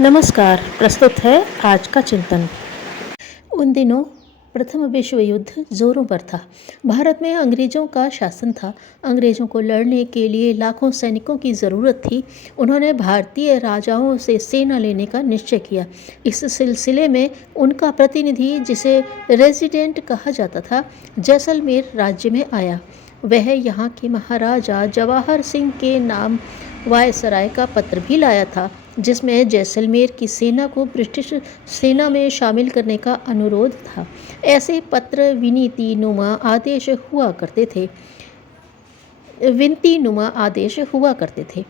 नमस्कार। प्रस्तुत है आज का चिंतन। उन दिनों प्रथम विश्व युद्ध जोरों पर था। भारत में अंग्रेजों का शासन था। अंग्रेजों को लड़ने के लिए लाखों सैनिकों की ज़रूरत थी। उन्होंने भारतीय राजाओं से सेना लेने का निश्चय किया। इस सिलसिले में उनका प्रतिनिधि, जिसे रेजिडेंट कहा जाता था, जैसलमेर राज्य में आया। वह यहाँ के महाराजा जवाहर सिंह के नाम वायसराय का पत्र भी लाया था, जिसमें जैसलमेर की सेना को ब्रिटिश सेना में शामिल करने का अनुरोध था। ऐसे पत्र विनतीनुमा आदेश हुआ करते थे।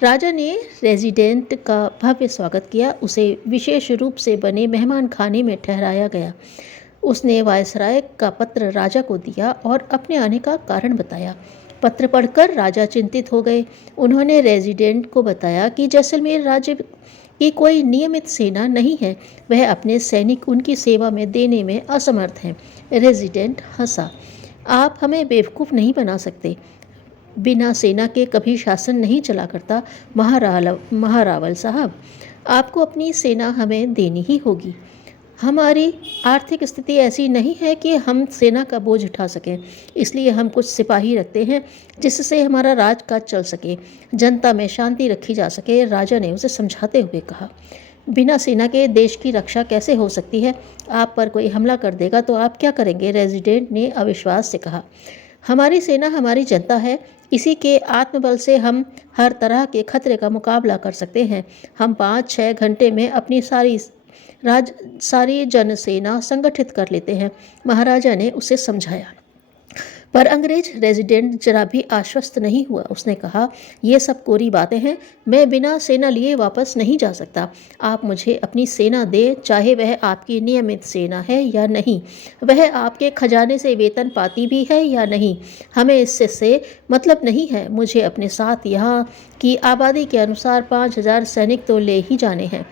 राजा ने रेजिडेंट का भव्य स्वागत किया। उसे विशेष रूप से बने मेहमान खाने में ठहराया गया। उसने वायसराय का पत्र राजा को दिया और अपने आने का कारण बताया। पत्र पढ़कर राजा चिंतित हो गए। उन्होंने रेजिडेंट को बताया कि जैसलमेर राज्य की कोई नियमित सेना नहीं है। वह अपने सैनिक उनकी सेवा में देने में असमर्थ हैं। रेजिडेंट हंसा। आप हमें बेवकूफ़ नहीं बना सकते। बिना सेना के कभी शासन नहीं चला करता महारावल साहब। आपको अपनी सेना हमें देनी ही होगी। हमारी आर्थिक स्थिति ऐसी नहीं है कि हम सेना का बोझ उठा सकें, इसलिए हम कुछ सिपाही रखते हैं जिससे हमारा राजकाज चल सके, जनता में शांति रखी जा सके। राजा ने उसे समझाते हुए कहा, बिना सेना के देश की रक्षा कैसे हो सकती है? आप पर कोई हमला कर देगा तो आप क्या करेंगे? रेजिडेंट ने अविश्वास से कहा, हमारी सेना हमारी जनता है। इसी के आत्मबल से हम हर तरह के खतरे का मुकाबला कर सकते हैं। हम 5-6 घंटे में अपनी सारी जनसेना संगठित कर लेते हैं, महाराजा ने उसे समझाया। पर अंग्रेज रेजिडेंट जरा भी आश्वस्त नहीं हुआ। उसने कहा, ये सब कोरी बातें हैं। मैं बिना सेना लिए वापस नहीं जा सकता। आप मुझे अपनी सेना दे, चाहे वह आपकी नियमित सेना है या नहीं, वह आपके खजाने से वेतन पाती भी है या नहीं, हमें इससे मतलब नहीं है। मुझे अपने साथ यहाँ की आबादी के अनुसार 5000 सैनिक तो ले ही जाने हैं।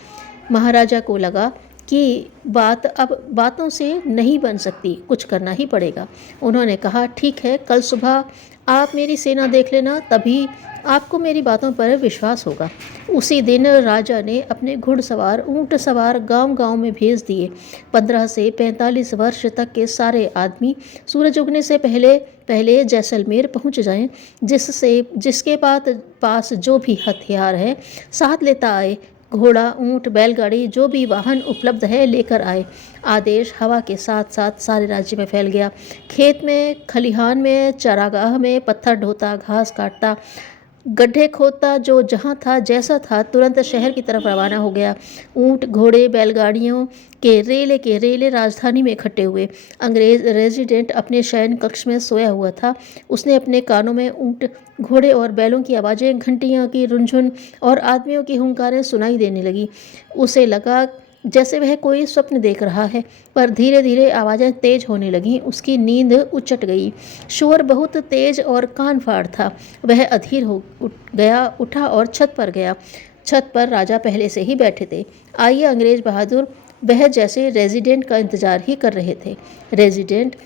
महाराजा को लगा कि बात अब बातों से नहीं बन सकती, कुछ करना ही पड़ेगा। उन्होंने कहा, ठीक है, कल सुबह आप मेरी सेना देख लेना, तभी आपको मेरी बातों पर विश्वास होगा। उसी दिन राजा ने अपने घुड़सवार, ऊंट सवार गांव-गांव में भेज दिए। 15 से 45 वर्ष तक के सारे आदमी सूरज उगने से पहले पहले जैसलमेर पहुंच जाएं। जिसके पास जो भी हथियार है साथ लेता आए। घोड़ा, ऊंट, बैलगाड़ी, जो भी वाहन उपलब्ध है लेकर आए। आदेश हवा के साथ साथ सारे राज्य में फैल गया। खेत में, खलिहान में, चारागाह में पत्थर ढोता, घास काटता, गड्ढे खोदता, जो जहाँ था जैसा था तुरंत शहर की तरफ रवाना हो गया। ऊंट, घोड़े, बैलगाड़ियों के रेले राजधानी में इकट्ठे हुए। अंग्रेज रेजिडेंट अपने शयन कक्ष में सोया हुआ था। उसने अपने कानों में ऊंट, घोड़े और बैलों की आवाज़ें, घंटियों की रुनझुन और आदमियों की हुंकारें सुनाई देने लगी। उसे लगा जैसे वह कोई स्वप्न देख रहा है, पर धीरे धीरे आवाज़ें तेज होने लगीं। उसकी नींद उचट गई। शोर बहुत तेज और कान फाड़ था। वह अधीर हो उठा और छत पर गया। छत पर राजा पहले से ही बैठे थे। आइए अंग्रेज बहादुर, वह जैसे रेजिडेंट का इंतजार ही कर रहे थे। रेजिडेंट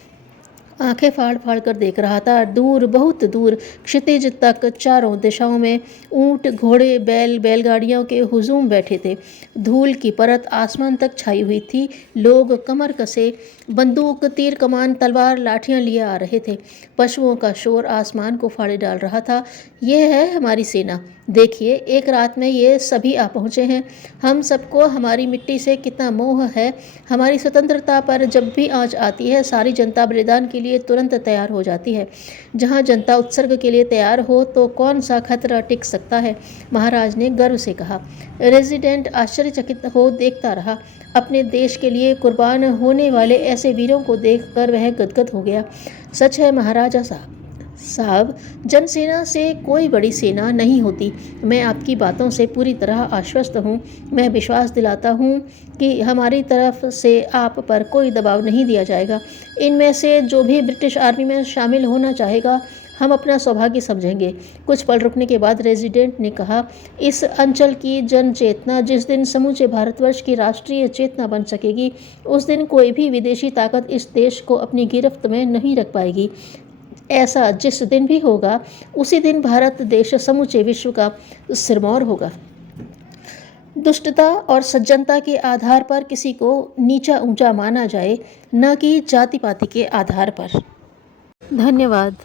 आंखें फाड़ फाड़ कर देख रहा था। दूर, बहुत दूर, क्षितिज तक चारों दिशाओं में ऊंट, घोड़े, बैलगाड़ियों के हुजूम बैठे थे। धूल की परत आसमान तक छाई हुई थी। लोग कमर कसे बंदूक, तीर कमान, तलवार, लाठियां लिए आ रहे थे। पशुओं का शोर आसमान को फाड़े डाल रहा था। यह है हमारी सेना। देखिए, एक रात में ये सभी आ पहुँचे हैं। हम सबको हमारी मिट्टी से कितना मोह है। हमारी स्वतंत्रता पर जब भी आँच आती है, सारी जनता बलिदान के लिए तुरंत तैयार हो जाती है। जहाँ जनता उत्सर्ग के लिए तैयार हो तो कौन सा खतरा टिक सकता है? महाराज ने गर्व से कहा। रेजिडेंट आश्चर्यचकित हो देखता रहा। अपने देश के लिए कुर्बान होने वाले ऐसे वीरों को देखकर वह गदगद हो गया। सच है महाराजा साहब, जनसेना से कोई बड़ी सेना नहीं होती। मैं आपकी बातों से पूरी तरह आश्वस्त हूँ। मैं विश्वास दिलाता हूँ कि हमारी तरफ से आप पर कोई दबाव नहीं दिया जाएगा। इनमें से जो भी ब्रिटिश आर्मी में शामिल होना चाहेगा, हम अपना सौभाग्य समझेंगे। कुछ पल रुकने के बाद रेजिडेंट ने कहा, इस अंचल की जन चेतना जिस दिन समूचे भारतवर्ष की राष्ट्रीय चेतना बन सकेगी, उस दिन कोई भी विदेशी ताकत इस देश को अपनी गिरफ्त में नहीं रख पाएगी। ऐसा जिस दिन भी होगा, उसी दिन भारत देश समूचे विश्व का सिरमौर होगा। दुष्टता और सज्जनता के आधार पर किसी को नीचा ऊंचा माना जाए, न कि जाति पाति के आधार पर। धन्यवाद।